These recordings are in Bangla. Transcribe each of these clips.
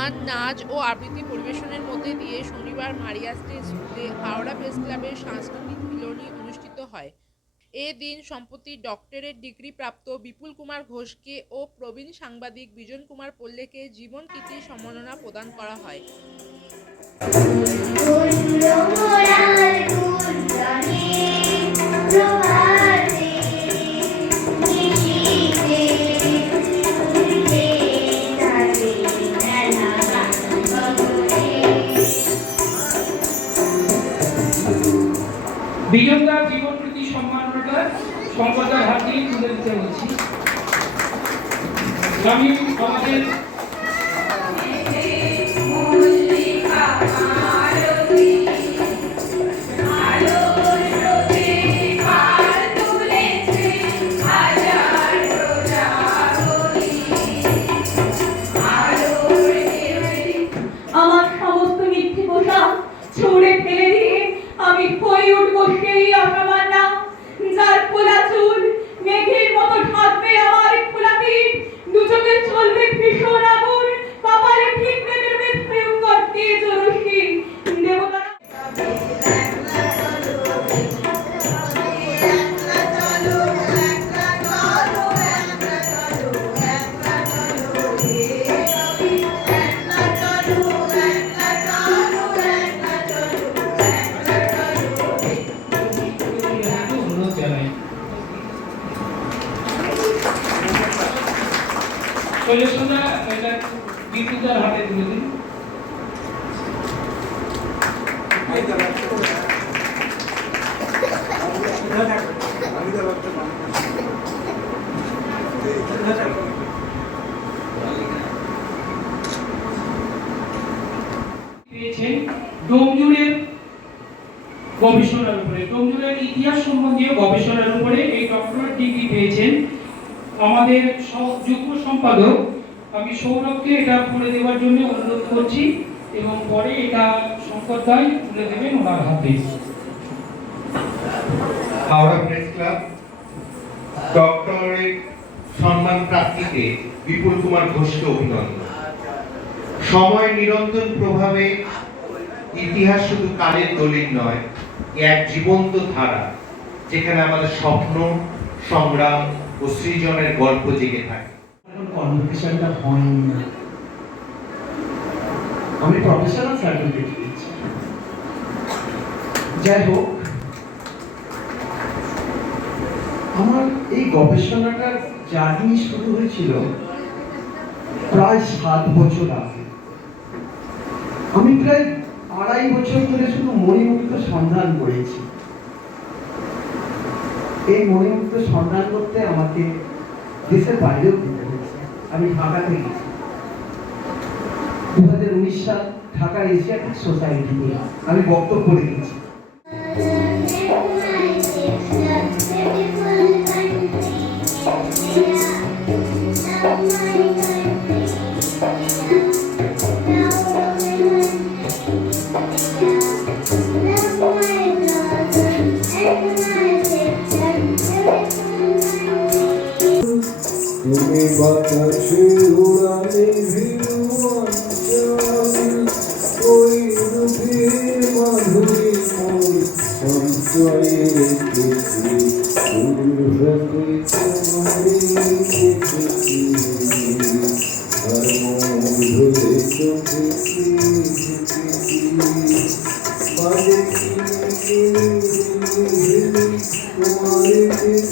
গান নাচ ও আবৃত্তি পরিবেশনের মধ্যে দিয়ে শনিবার মারিয়া স্টেজ হাওড়া প্রেস ক্লাবের সাংস্কৃতিক মিলনী অনুষ্ঠিত হয়। এ দিন সম্প্রতি ডক্টরেট ডিগ্রি প্রাপ্ত বিপুল কুমার ঘোষকে ও প্রবীণ সাংবাদিক বিজন কুমার পল্লেকে জীবন কীর্তি সম্মাননা প্রদান করা হয়। বিজনদার জীবন প্রীতি সম্মাননাটা সম্পদার হাত দিয়ে তুলে দিতে বলছি। আমি আমাদের শৈলেশদা এটা বিপুলদার হাতে তুলে দিন। গবেষণার উপরে। ডোমজুড়ের ইতিহাস সম্বন্ধীয় গবেষণার উপরে এই ডক্টরেট ডিগ্রি পেয়েছেন। আমাদের যুগ্ম সম্পাদক, আমি সৌরভকে এটা করে দেওয়ার জন্য অনুরোধ করছি এবং পরে এটা শঙ্কর দাই তুলে দেবেন ওনার হাতে। হাওড়া প্রেস ক্লাব ডক্টরেট সম্মান প্রাপ্তিতে বিপুল কুমার ঘোষকে অভিনন্দন। সময় প্রভাবে ইতিহাস শুধু কালের দলিল নয় এক জীবন্ত ধারা যেখানে আমাদের স্বপ্ন, সংগ্রাম ও সৃজনের গল্প জেগে থাকে। এখন কনভোকেশনটা হয়নি। না আমি প্রফেশনাল সার্টিফিকেট পেয়েছি যাই হোক, আমার এই গবেষণাটার জার্নি শুরু হয়েছিল প্রায় সাত বছর আগে। আমি প্রায় আড়াই বছর ধরে শুধু মণিমুক্ত সন্ধান করেছি। এই মণিমুক্ত সন্ধান করতে আমাকে দেশের বাইরেও আমি ঢাকাতে গেছি। দু হাজার উনিশ সাল ঢাকা এশিয়াটিক সোসাইটিতে আমি বক্তব্য রেখেছি তুমি বাতাসে উড়ালে ওই নদীর মাধুরী মন সঞ্চয়ে রেখেছি দুর্ভ্রাতে তোমারই দেখেছি মন ধরে চোখেছি তোমার দেখি মনে মনে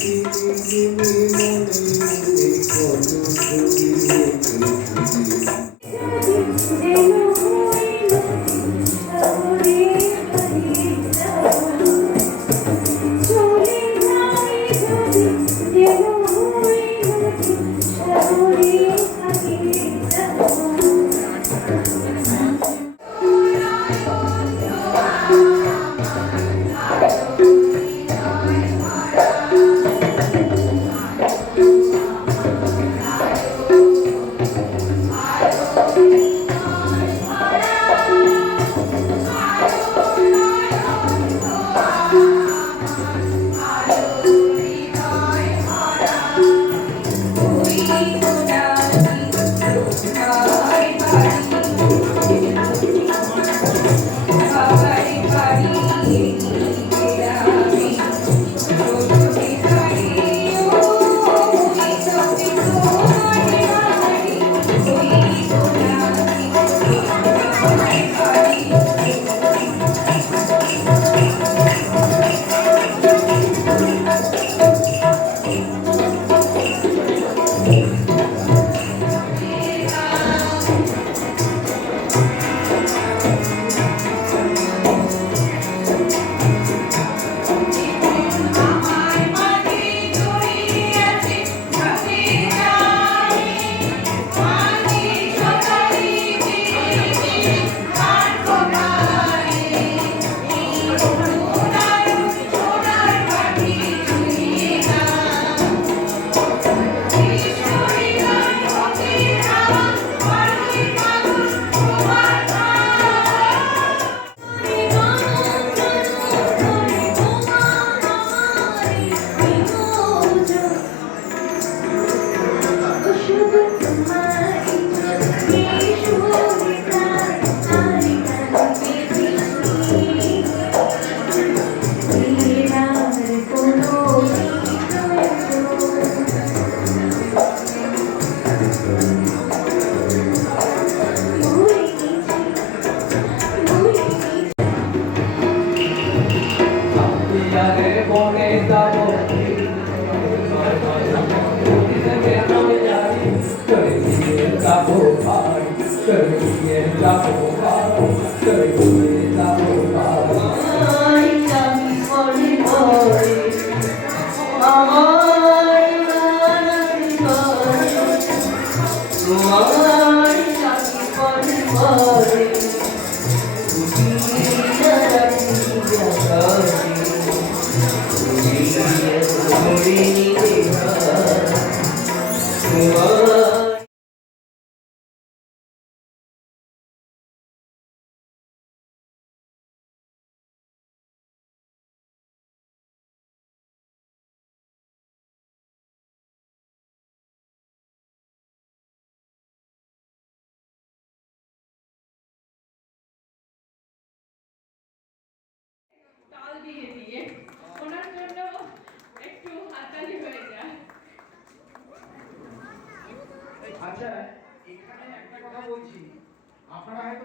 তোমার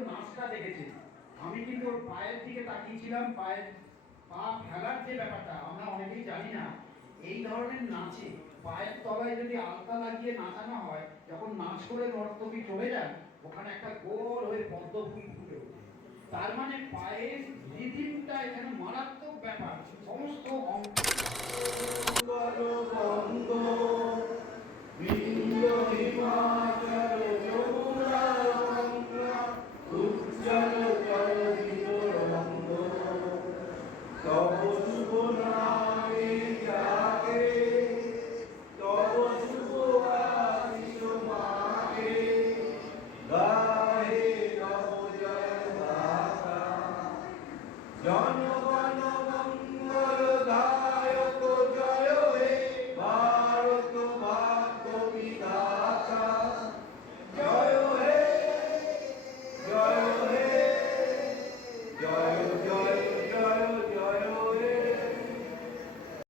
নাচটা দেখেছেন আমি কিন্তু ওর পায়ের দিকে তাকিয়েছিলাম, পায়ের পা ফেলার যে ব্যাপারটা, আমরা অনেকেই জানি না, এই ধরনের নাচে পায়ের তলায় যদি আলতা লাগিয়ে নাচানো হয়, যখন নাচ করে নর্তকী চলে যায় ওখানে একটা গোল হয়ে পদ্ম ফুল ফুটে তার মানে পায়ের রিদিমটা এখানে মারাত্মক ব্যাপার, সমস্ত অঙ্গ।